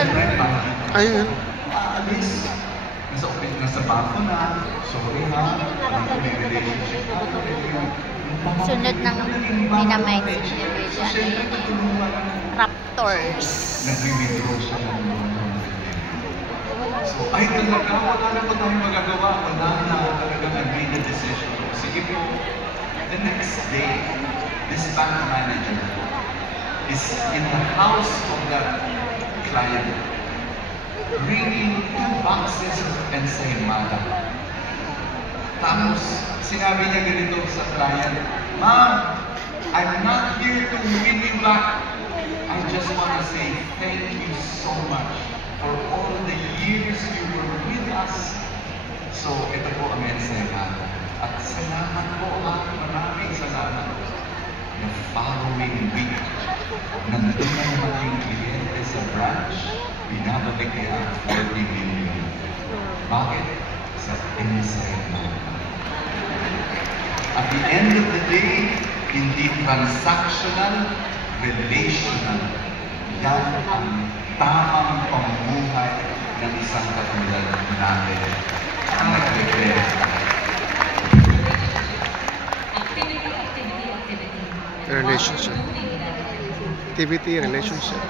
siyempre, Ayun. aalis. Nasa bako na. Sorry ha. May relationship na. Sunod ng Dynamite Raptors. Nag-withdraw siya ng So, ay talaga, wala na po tayong magagawa. Wala na talaga nag-made a decision. Sige po, the next day, this bank manager is in the house of that client, bringing 2 boxes of ensaymada. Tapos, sinabi niya ganito sa client, "Ma'am, I'm not here to win you back. I just want to say thank you so much for all the years you were with us." So, ito po ang ensaymada. At salamat po ha, maraming salamat. The following week, nandun na naman yung kliyente sa branch, binabalik niya ang 40 million. Bakit? Sa ensaymada. At the end of the day, hindi transactional, relational. Yan ang tamang pamumuhay ng isang katulad natin ang nagre-reklamo. Relationship. Activity, relationship.